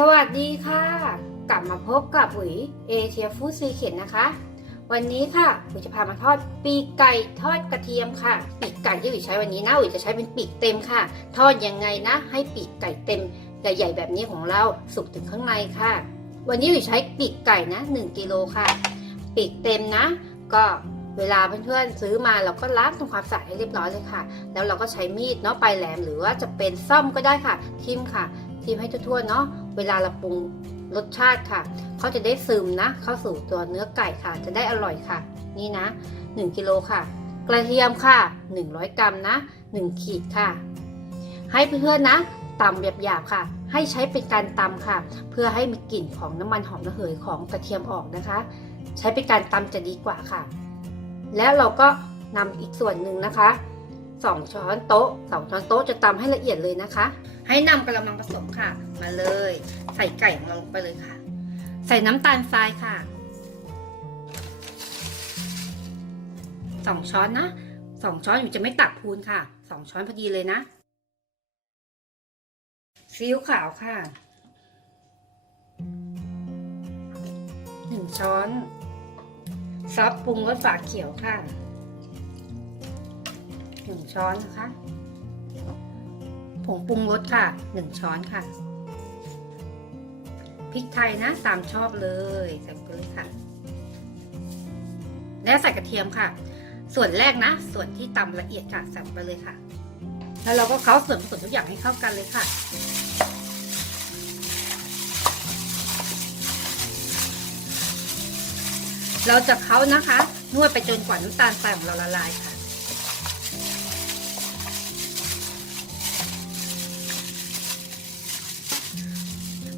สวัสดีค่ะ กลับมาพบกับอุ๋ยเอเชียฟู้ดซีเข็นะคะ วันนี้ค่ะอุ๋ยจะพามาทอดปีกไก่ทอดกระเทียมค่ะ ปีกไก่ที่อุ๋ยใช้วันนี้นะอุ๋ยจะใช้เป็นปีกเต็มค่ะ ทอดยังไงนะ ให้ปีกไก่เต็มใหญ่ๆแบบนี้ของเราสุกถึงข้างในค่ะ วันนี้อุ๋ยใช้ปีกไก่นะ1กิโลค่ะ ปีกเต็มนะ ก็เวลาเพื่อนๆซื้อมาเราก็ล้างทำความสะอาดให้เรียบร้อยเลยค่ะ แล้วเราก็ใช้มีดเนาะปลายแหลมหรือว่าจะเป็นซ่อมก็ได้ค่ะทิมค่ะิมให้ทั่วๆเนาะเวลาเราปรุงรสชาติค่ะ เขาจะได้ซึมนะ เข้าสู่ตัวเนื้อไก่ค่ะ จะได้อร่อยค่ะ นี่นะ 1กิโลค่ะ กระเทียมค่ะ 100 กรัมนะ 1 ขีดค่ะ ให้เพื่อนๆนะตำหยาบๆค่ะ ให้ใช้เป็นการตำค่ะ เพื่อให้มีกลิ่นของน้ำมันหอมระเหยของกระเทียมออกนะคะ ใช้เป็นการตำจะดีกว่าค่ะ แล้วเราก็นำอีกส่วนหนึ่งนะคะ สองช้อนโต๊ะสองช้อนโต๊ะจะตำให้ละเอียดเลยนะคะ ให้นำกระมังผสมค่ะ มาเลย ใส่ไก่ลงไปเลยค่ะ ใส่น้ำตาลทรายค่ะสองช้อนนะสองช้อนอยู่จะไม่ตักพูนค่ะสองช้อนพอดีเลยนะซีอิ๊วขาวค่ะหนึ่งช้อนซอสปรุงรสฝาเขียวค่ะ หนึ่งช้อนนะคะ ผงปรุงรสค่ะหนึ่งช้อนค่ะ พริกไทยนะตามชอบเลยใส่ไปเลยค่ะ แล้วใส่กระเทียมค่ะ ส่วนแรกนะ ส่วนที่ตำละเอียดค่ะใส่ไปเลยค่ะ แล้วเราก็เคล้าส่วนผสมทุกอย่างให้เข้ากันเลยค่ะเราจะเคล้านะคะ นวดไปจนกว่าน้ำตาลทรายของเราละลายค่ะ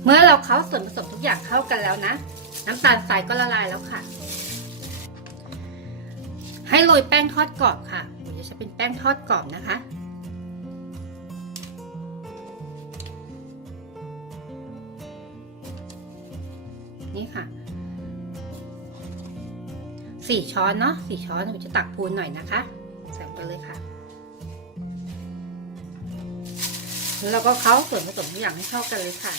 เมื่อเราเคล้าส่วนผสมทุกอย่างเข้ากันแล้วนะ น้ำตาลทรายก็ละลายแล้วค่ะ ให้โรยแป้งทอดกรอบค่ะเดี๋ยวจะใช้เป็นแป้งทอดกรอบนะคะนี่ค่ะสี่ช้อนเนาะสี่ช้อนผมจะตักพูนหน่อยนะคะใส่ไปเลยค่ะ แล้วเราก็เคล้าส่วนผสมทุกอย่างให้เข้ากันเลยค่ะ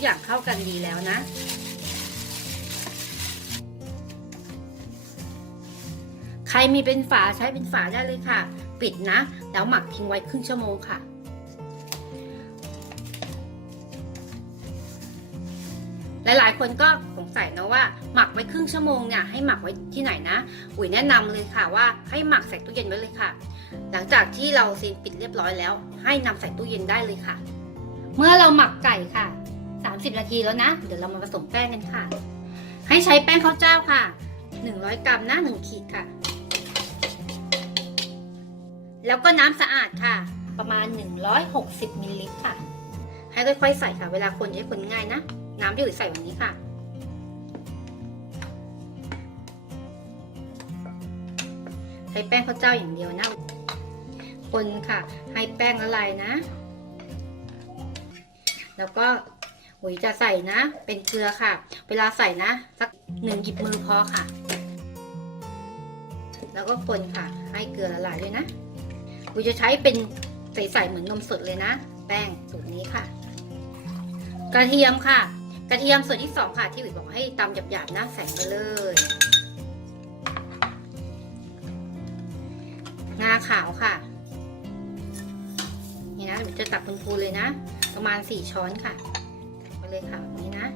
กอย่างเข้ากันดีแล้วนะ ใครมีเป็นฝาใช้เป็นฝาได้เลยค่ะ ปิดนะ แล้วหมักทิ้งไว้ครึ่งชั่วโมงค่ะหลายๆ คนก็สงสัยนะว่าหมักไว้ครึ่งชั่วโมงเนี่ยให้หมักไว้ที่ไหนนะ อุ๋ยแนะนำเลยค่ะว่าให้หมักใส่ตู้เย็นไว้เลยค่ะ หลังจากที่เราซีนปิดเรียบร้อยแล้ว ให้นำใส่ตู้เย็นได้เลยค่ะ เมื่อเราหมักไก่ค่ะ 30 นาทีแล้วนะ เดี๋ยวเรามาผสมแป้งกันค่ะ ให้ใช้แป้งข้าวเจ้าค่ะ 100 กรัมนะ1ขีดค่ะ แล้วก็น้ำสะอาดค่ะ ประมาณ 160มิลลิลิตรค่ะ ให้ค่อยๆใส่ค่ะ เวลาคนจะให้คนง่ายนะ น้ำที่อุ๋ยใส่วันนี้ค่ะใช้แป้งข้าวเจ้าอย่างเดียวนะ คนค่ะ ให้แป้งละลายนะ แล้วก็ อุ๋ยจะใส่นะ เป็นเกลือค่ะ เวลาใส่นะ สักหนึ่งหยิบมือพอค่ะ แล้วก็คนค่ะ ให้เกลือละลายด้วยนะอุ๋ยจะใช้เป็นใสๆเหมือนนมสดเลยนะ แป้งสูตรนี้ค่ะ กระเทียมค่ะ กระเทียมส่วนที่สองค่ะ ที่อุ๋ยบอกให้ตำหยาบๆนะใส่ไปเลยงาขาวค่ะ นี่นะอุ๋ยจะตักพูนๆเลยนะ ประมาณสี่ช้อนค่ะ เลยค่ะแบบนี้นะ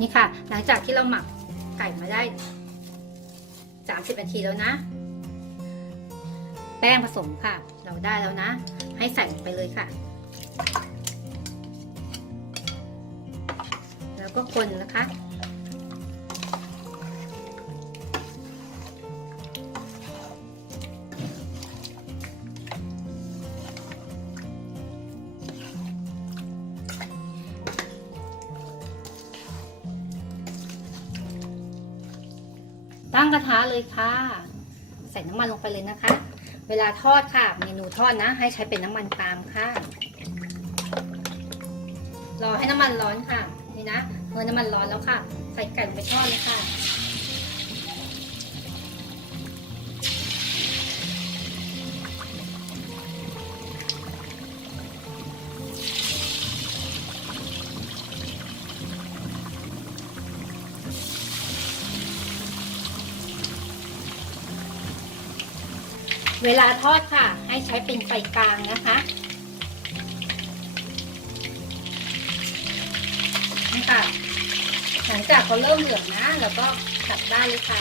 นี่ค่ะ หลังจากที่เราหมักไก่มาได้ 30 นาทีแล้วนะ แป้งผสมค่ะ เราได้แล้วนะ ให้ใส่ลงไปเลยค่ะ แล้วก็คนนะคะ ตั้งกระทะเลยค่ะ ใส่น้ำมันลงไปเลยนะคะ เวลาทอดค่ะ เมนูทอดนะ ให้ใช้เป็นน้ำมันปาล์มค่ะ รอให้น้ำมันร้อนค่ะ นี่นะเมื่อน้ำมันร้อนแล้วค่ะ ใส่ไก่ลงไปทอดเลยค่ะ เวลาทอดค่ะ ให้ใช้เป็นไฟกลางนะคะนี่ค่ะหลังจากเขาเริ่มเหลืองนะ แล้วก็กลับด้านเลยค่ะ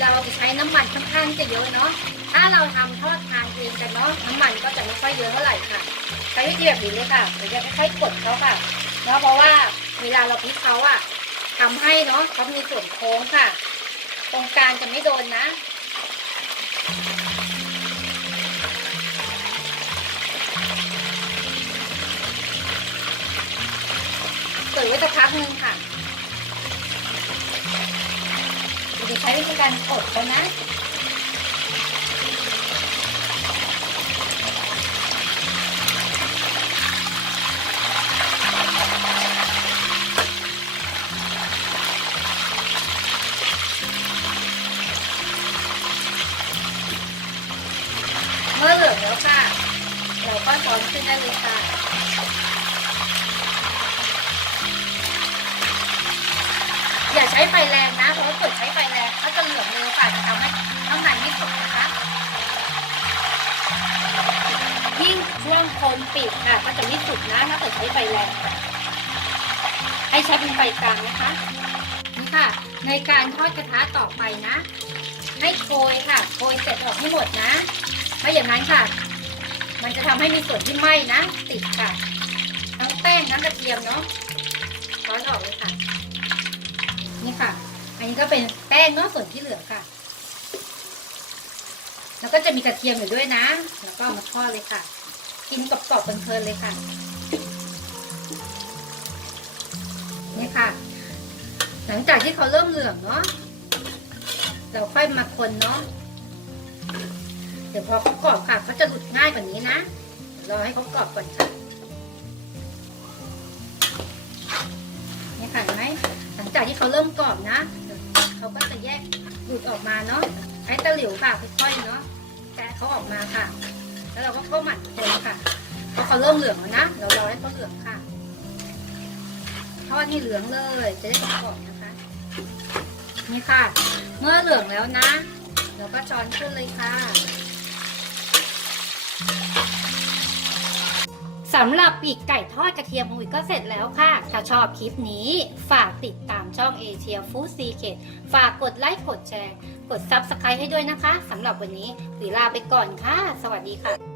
เราจะใช้น้ำมันค่อนข้างจะเยอะเนาะ ถ้าเราทำทอดทานเองกันเนาะน้ำมันก็จะไม่ค่อยเยอะเท่าไหร่ค่ะ ใช้วิธีแบบนี้เลยค่ะเดี๋ยวจะค่อยๆกดเขาค่ะเนาะเพราะว่าเวลาเราพลิกเขาอะทำให้เนาะเขามีส่วนโค้งค่ะ ตรงกลางจะไม่โดนนะเปิดไว้สักพักนึงค่ะ จะใช้วิธีการกดเขานะเมื่อเหลืองแล้วค่ะ เราก็ช้อนขึ้นได้เลยค่ะ ช่วงโคนปีกค่ะก็จะไม่สุกนะถ้าเกิดใช้ไฟแรงให้ใช้เป็นไฟกลางนะคะนี่ค่ะ ในการทอดกระทะต่อไปนะ ให้โกยค่ะโกยเสร็จออกให้หมดนะไม่อย่างนั้นค่ะ มันจะทำให้มีส่วนที่ไหม้นะ ติดค่ะทั้งแป้งทั้งกระเทียมเนาะช้อนออกเลยค่ะ นี่ค่ะ อันนี้ก็เป็นแป้งเนาะส่วนที่เหลือค่ะแล้วก็จะมีกระเทียมอยู่ด้วยนะ แล้วก็มาทอดเลยค่ะ กินกรอบๆเพลินๆเลยค่ะ นี่ค่ะ หลังจากที่เขาเริ่มเหลืองเนาะเราค่อยมาคนเนาะเดี๋ยวพอเขากรอบค่ะเขาจะหลุดง่ายกว่านี้นะรอให้เขากรอบก่อนค่ะนี่ค่ะเห็นไหมหลังจากที่เขาเริ่มกรอบนะเขาก็จะแยกหลุดออกมาเนาะใช้ตะหลิวค่ะค่อยๆเนาะแกะเขาออกมาค่ะ แล้วเราก็เข้าหมั่นคน เขาเริ่มเหลืองแล้วนะเรารอให้เขาเหลืองค่ะทอดให้เหลืองเลย จะได้กรอบนะคะ นี่ค่ะ เมื่อเหลืองแล้วนะเราก็ช้อนขึ้นเลยค่ะสำหรับปีกไก่ทอดกระเทียมหุยก็เสร็จแล้วค่ะ ถ้าชอบคลิปนี้ ฝากติดตามช่องเอเชียฟู้ดซีเคฝากกดไลค์กดแชร์ กด Subscribe ให้ด้วยนะคะสำหรับวันนี้หุยลาไปก่อนค่ะ สวัสดีค่ะ